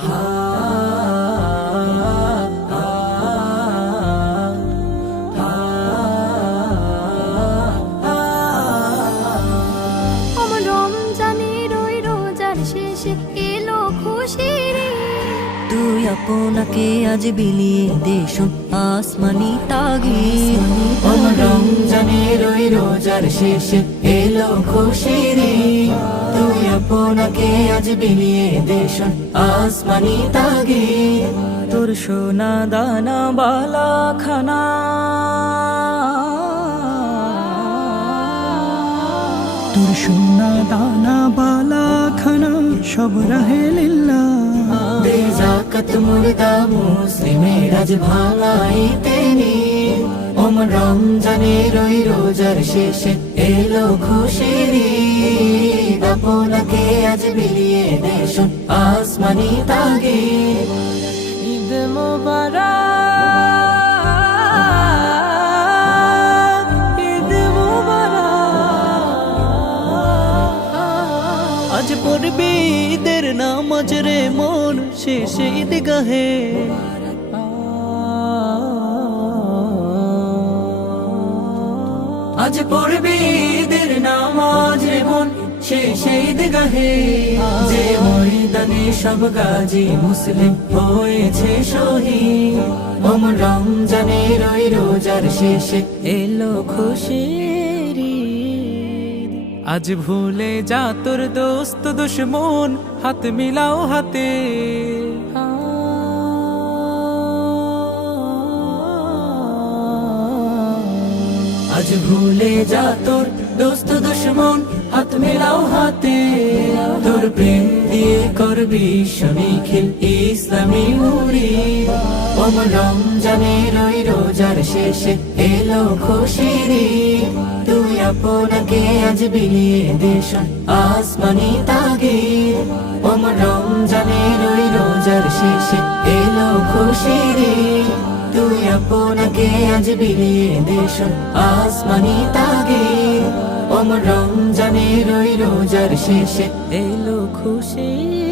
আমার রমজানের ওই রোজার শেষে এলো খুশির ঈদ। তুই আপনাকে আজ বিলিয়ে দে শোন আসমানি তাগিদ। আমার রমজানের ওই রোজার শেষে এলো খুশির ঈদ। তুই আপনাকে আজ বিলিয়ে দে শোন আসমানি তাগিদ। তোর সোনা দানা বালা খানা তোর সোনা দানা বালা খানা সব রাহে লিল্লাহ। দে যাকাত মুর্দা মুসলিমের আজ ভালাইতে নিয়ে। আমার রমজানের ওই রোজার শেষে এলো খুশির ঈদ। আপনাকে আজ বিলিয়ে দে শোন আসমানি তাগিদ। ঈদ মোবারক ঈদ মোবারক। আজ পড়বি ঈদের নামাজ রে মন শেষে ঈদগাহে। আজ পড়বি ঈদের নামাজ রে মন শেষে ঈদগাহে। যে ময়দানে সব গাজী মুসলিম হয়েছে শহীদ। আমার রমজানের ওই রোজার শেষে এলো খুশির ঈদ। আজ ভুলে যা তোর দোস্ত দুশ্মন হাত মিলাও হাতে। আজ ভুলে যা তোর দোস্ত দুশ্মন হাত মেলাও হাতে। তোর প্রেম দিয়ে করবি শনিখিল ইসলামী মুরি। আমার রমজানের ওই রোজার শেষে এলো খুশির ঈদ। তুই আপনাকে আজ বিলিয়ে দে শোন আসমানি তাগিদ। আমার রমজানের ওই রোজার শেষে এলো খুশির ঈদ। তুই আপনাকে আজ বিলিয়ে দে শোন আসমানি তাগিদ। আমার রমজানের ওই রোজার শেষে এলো খুশির